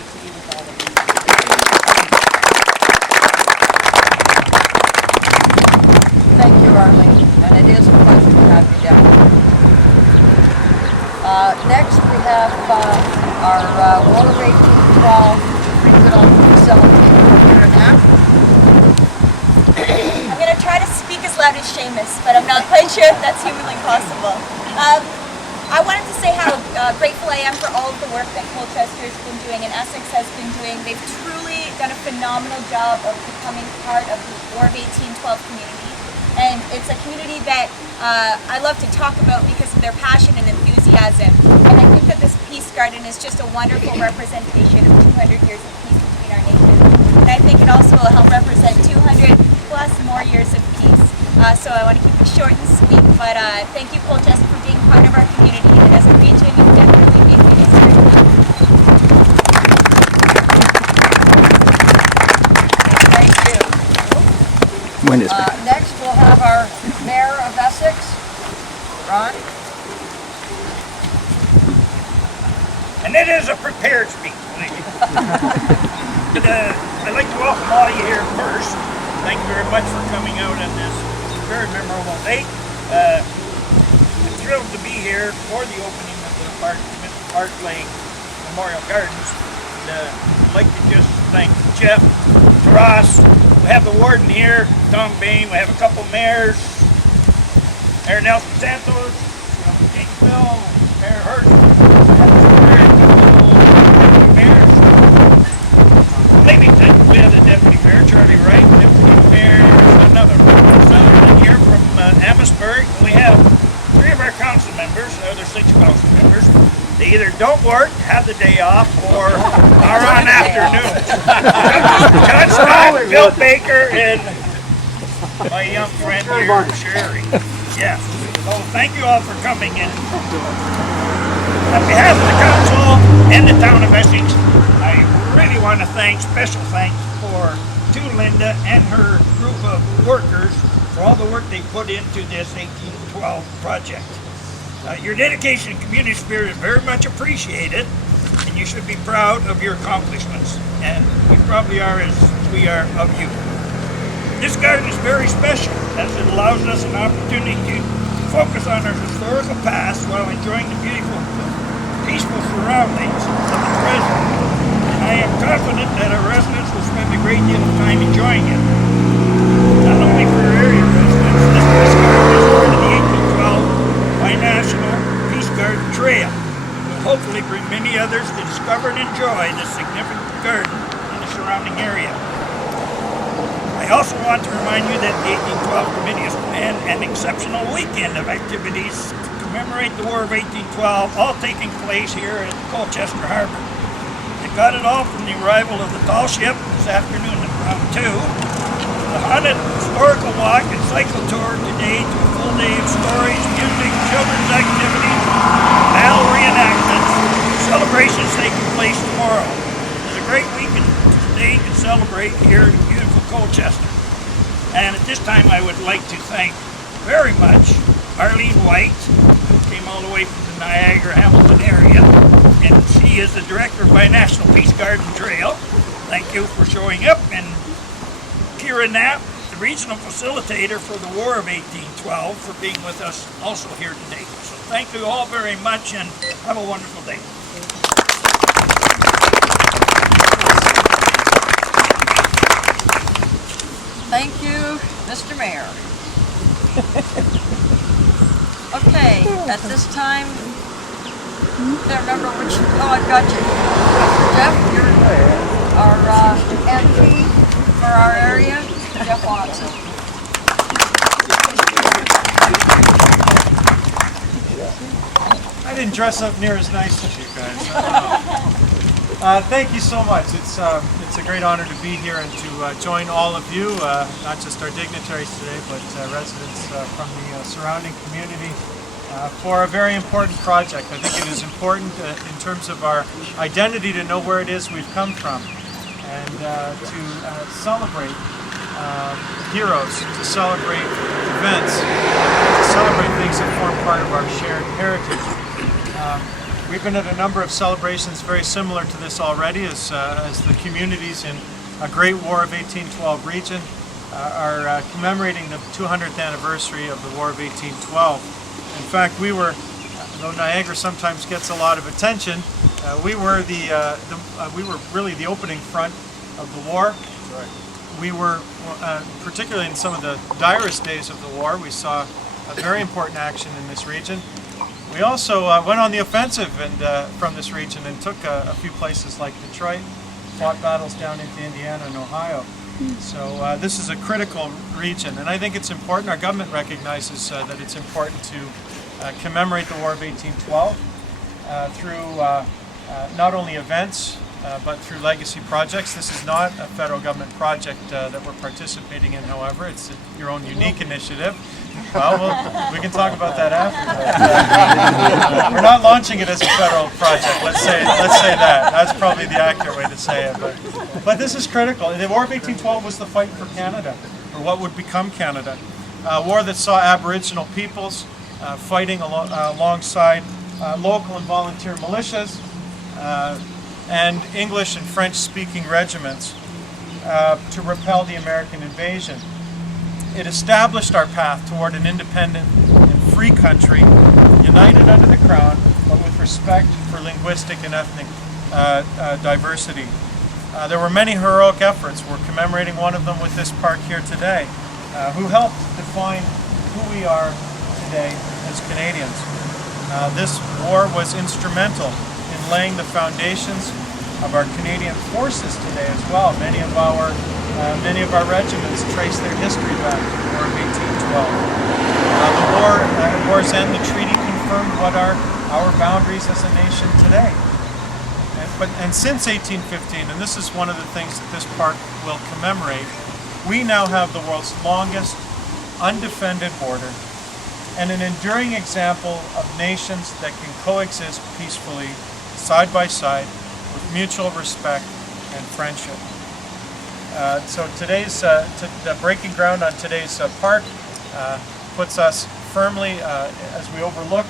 great to be with all of you. Thank you, Arlene, and it is a pleasure to have you down. Next, we have our War of 1812 good old facilitator here now. I'm going to try to speak as loud as Seamus, but I'm not quite sure if that's humanly possible. I wanted to say how grateful I am for all of the work that Colchester has been doing and Essex has been doing. They've truly done a phenomenal job of becoming part of the War of 1812 community. And it's a community that I love to talk about because of their passion and enthusiasm. And I think that this Peace Garden is just a wonderful representation of 200 years of peace between our nations. And I think it also will help represent 200 plus more years of peace. So I want to keep it short and sweet, but thank you, Colchester, for being part of our community, and as a region, you've definitely made me history. Thank you. Next, we'll have our Mayor of Essex, Ron. And it is a prepared speech, believe me. I'd like to welcome all of you here first. Thank you very much for coming out on this very memorable day. I'm thrilled to be here for the opening of the Park Lane Memorial Gardens. And, I'd like to just thank Jeff, Taras. We have the warden here, Tom Bain. We have a couple mayors, Mayor Nelson Santos, King Phil, Mayor Hurst. We have the deputy mayor, Charlie Wright, deputy mayor, another here from Amherstburg. We have 3 of our council members, other 6 council members. They either don't work, have the day off, or are on afternoons. John Scott, Bill Baker, and my young friend here, Sherry. Yeah. So thank you all for coming in. On behalf of the council and the town of Essex, I really want to special thanks to Linda and her group of workers for all the work they put into this 1812 project. Your dedication and community spirit is very much appreciated, and you should be proud of your accomplishments, and we probably are as we are of you. This garden is very special as it allows us an opportunity to focus on our historical past while enjoying the beautiful, peaceful surroundings of the present. I am confident that our residents will spend a great deal of time enjoying it. Not only for our area residents, this Peace Garden is part of the 1812 Binational Peace Garden Trail. It will hopefully bring many others to discover and enjoy this significant garden in the surrounding area. I also want to remind you that the 1812 Committee has planned an exceptional weekend of activities to commemorate the War of 1812, all taking place here at Colchester Harbor. Got it all from the arrival of the tall ship this afternoon at around 2. The haunted historical walk and cycle tour today to a full day of stories, music, children's activities, battle reenactments, celebrations taking place tomorrow. It's a great weekend to stay and celebrate here in beautiful Colchester. And at this time I would like to thank very much Arlene White, who came all the way from the Niagara-Hamilton area. And she is the director of Binational Peace Garden Trail. Thank you for showing up. And Kira Knapp, the regional facilitator for the War of 1812, for being with us also here today. So thank you all very much and have a wonderful day. Thank you, Mr. Mayor. Okay, at this time, can't remember which. Oh, I've got you. Jeff, you're our MP for our area. Jeff Watson. I didn't dress up near as nice as you guys. Thank you so much. It's a great honor to be here and to join all of you, not just our dignitaries today, but residents from the surrounding community. For a very important project. I think it is important in terms of our identity to know where it is we've come from and to celebrate heroes, to celebrate events, to celebrate things that form part of our shared heritage. We've been at a number of celebrations very similar to this already as the communities in a Great War of 1812 region are commemorating the 200th anniversary of the War of 1812. In fact, we were, though Niagara sometimes gets a lot of attention, we were really the opening front of the war. We were, particularly in some of the direst days of the war, we saw a very important action in this region. We also went on the offensive from this region and took a few places like Detroit, fought battles down into Indiana and Ohio. So this is a critical region, and I think it's important. Our government recognizes that it's important to commemorate the War of 1812 through not only events, but through legacy projects. This is not a federal government project that we're participating in, however. It's your own unique initiative. Well, we can talk about that after. We're not launching it as a federal project. Let's say that. That's probably the accurate way to say it. But this is critical. The War of 1812 was the fight for Canada, or what would become Canada. A war that saw Aboriginal peoples fighting alongside local and volunteer militias and English and French-speaking regiments to repel the American invasion. It established our path toward an independent and free country, united under the Crown, but with respect for linguistic and ethnic diversity. There were many heroic efforts. We're commemorating one of them with this park here today, who helped define who we are today as Canadians. This war was instrumental in laying the foundations of our Canadian forces today as well. Many of our regiments trace their history back to the War of 1812. At war's end, the treaty confirmed what are our boundaries as a nation today. And since 1815, and this is one of the things that this park will commemorate, we now have the world's longest undefended border and an enduring example of nations that can coexist peacefully, side by side, with mutual respect and friendship. So today's the breaking ground on today's park puts us firmly as we overlook